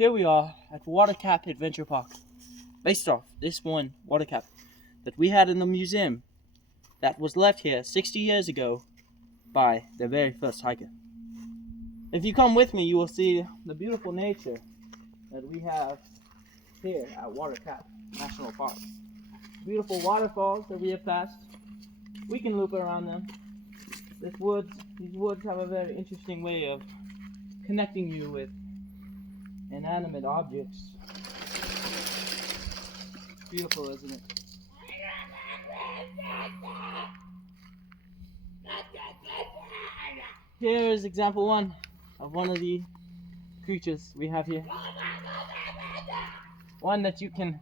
here we are at Watercap Adventure Park, based off this one watercap that we had in the museum that was left here 60 years ago by the very first hiker. If you come with me, you will see the beautiful nature that we have here at Watercap National Park. Beautiful waterfalls that we have passed. We can loop around them. These woods have a very interesting way of connecting you with inanimate objects. Beautiful, isn't it? Here is example one of one of the creatures we have here. One that you can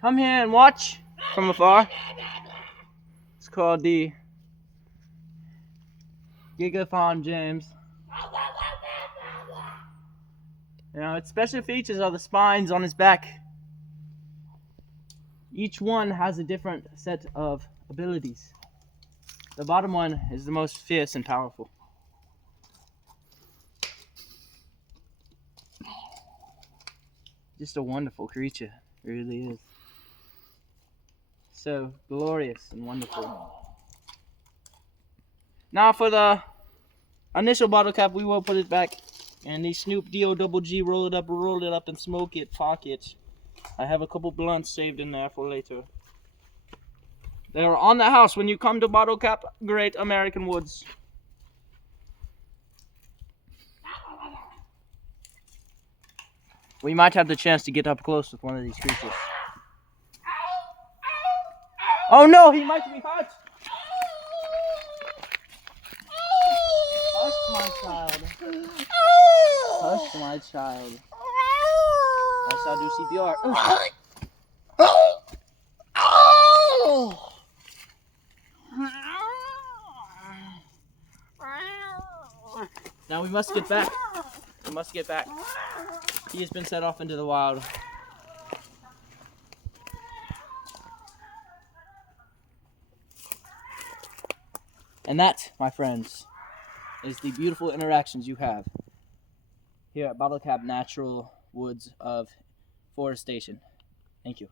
come here and watch from afar. It's called the Gigathon James. Its special features are the spines on his back. Each one has a different set of abilities. The bottom one is the most fierce and powerful. Just a wonderful creature, it really is. So glorious and wonderful. Now for the initial bottle cap, we will put it back and the Snoop D-O-double-G, roll it up and smoke it, pocket. I have a couple blunts saved in there for later. They're on the house when you come to Bottle Cap Great American Woods. We might have the chance to get up close with one of these creatures. Oh no, he might be hurt! Hush, my child. Hush, my child. I shall do CPR. Now we must get back. We must get back. He has been set off into the wild. And that, my friends, is the beautiful interactions you have here at Bottle Cap Natural Woods of Forestation. Thank you.